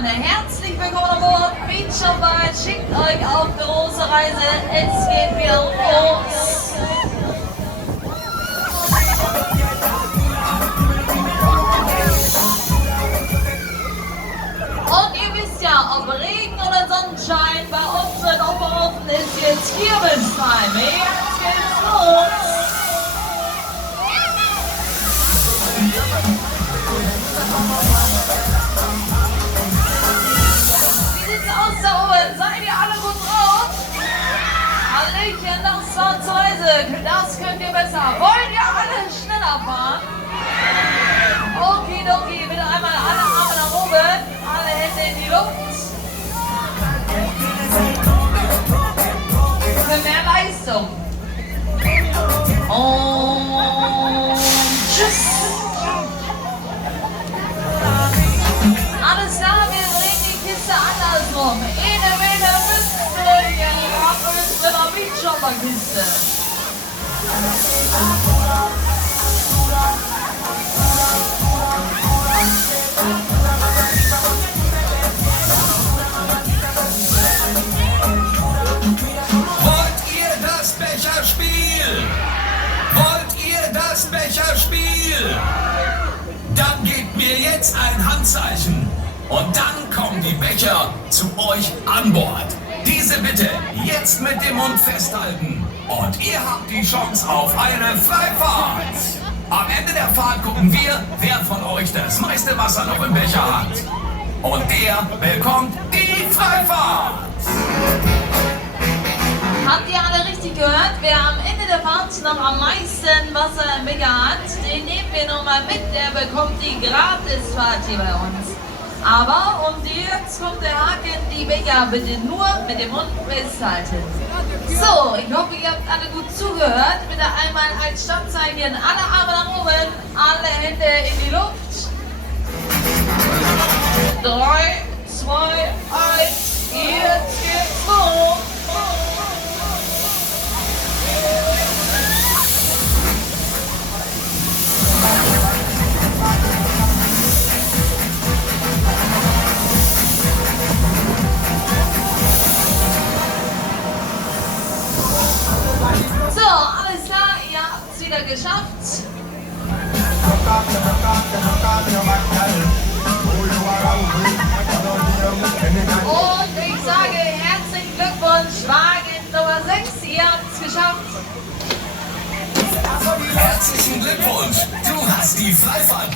Freunde, herzlich willkommen an Bord. Beacharbeit schickt euch auf große Reise. Es geht wieder los. Und ihr wisst ja, ob Regen oder Sonnenschein, bei uns in Oberhausen ist jetzt Kirmestime. Jetzt geht's los. Wie sieht's aus da oben? Seid ihr alle gut drauf? Hallöchen, das war zur Reise. Das könnt ihr besser. Wollt ihr alle schneller fahren? Okidoki, bitte einmal alle Arme nach oben, alle Hände in die Luft. Für mehr Leistung. Und tschüss. Alles klar, wir drehen die Kiste andersrum. Ene Meter müsst ihr in der Beachhopper-Kiste. Wollt ihr das Becherspiel? Wollt ihr das Becherspiel? Dann gebt mir jetzt ein Handzeichen und dann kommen die Becher zu euch an Bord. Diese bitte jetzt mit dem Mund festhalten und ihr habt die Chance auf eine Freifahrt. Am Ende der Fahrt gucken wir, wer von euch das meiste Wasser noch im Becher hat. Und der bekommt die Freifahrt. Habt ihr alle richtig gehört? Wer am Ende der Fahrt noch am meisten Wasser im Becher hat, den nehmen wir nochmal mit, der bekommt die Gratisfahrt hier bei uns. Aber und jetzt kommt der Haken, die Becher bitte nur mit dem Mund festhalten. So, ich hoffe, ihr habt alle gut zugehört. Bitte einmal als Standzeichen alle Arme nach oben, alle Hände in die Luft. 3, 2, 1, jetzt geht's los. So, alles klar, ihr habt es wieder geschafft. Und ich sage herzlichen Glückwunsch, Wagen Nummer 6, ihr habt es geschafft. Herzlichen Glückwunsch, du hast die Freifahrt